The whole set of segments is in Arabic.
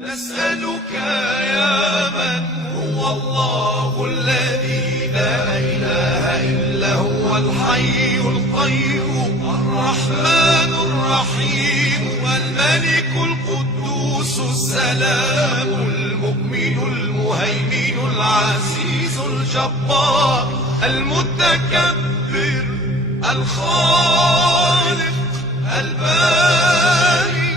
نسألك يا من هو الله الذي لا إله إلا هو الحي القيوم الرحمن الرحيم الملك القدوس السلام المؤمن المهيمن العزيز الجبار المتكبر الخالق الباري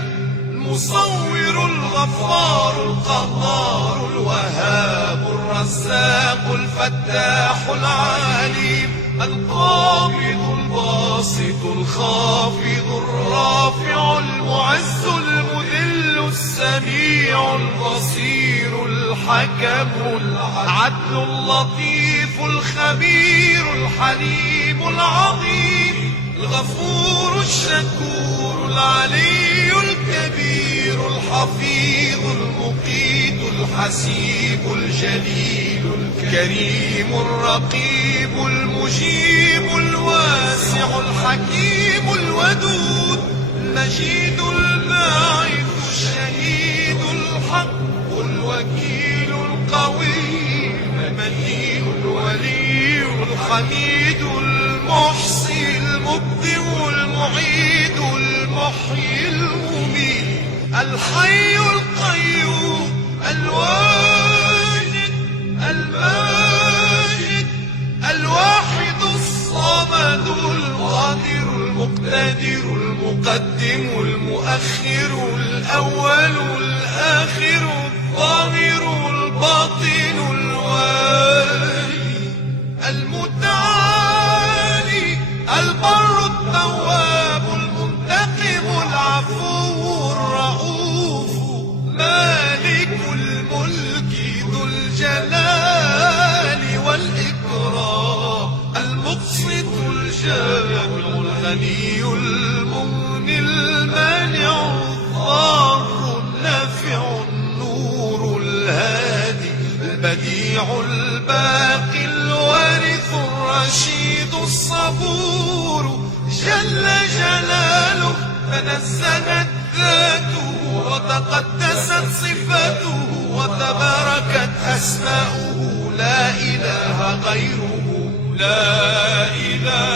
المصور الغفار القهار الوهاب الرزاق الفتاح العليم القابض الباسط الخافض الرافع المعز المذل السميع البصير الحكم العدل اللطيف الخبير الحليم العظيم الغفور الشكور العلي الكبير الحفيظ المقيت الحسيب الجليل الكريم الرقيب المجيب الواسع الحكيم الودود المجيد الباعث الشهيد الحق الوكيل القوي المتين الولي الحميد المحصي المبدئ المعيد المحيي المميت الحي القيوم الواجد الماجد الواحد الصمد القادر المقتدر المقدم المؤخر الأول الآخر الظاهر الباطن الوالي المتعالي البر التواب المنتقم العفو الرؤوف مالك الملك ذو الجلال والإكرام المقسط الجامع الغني المغني المانع الضار النافع النور الهادي البديع الباقي الوارث الرشيد الصبور جل جلاله تنزهت ذاته وتقدست صفاته وتباركت أسماؤه لا إله غيره لا إله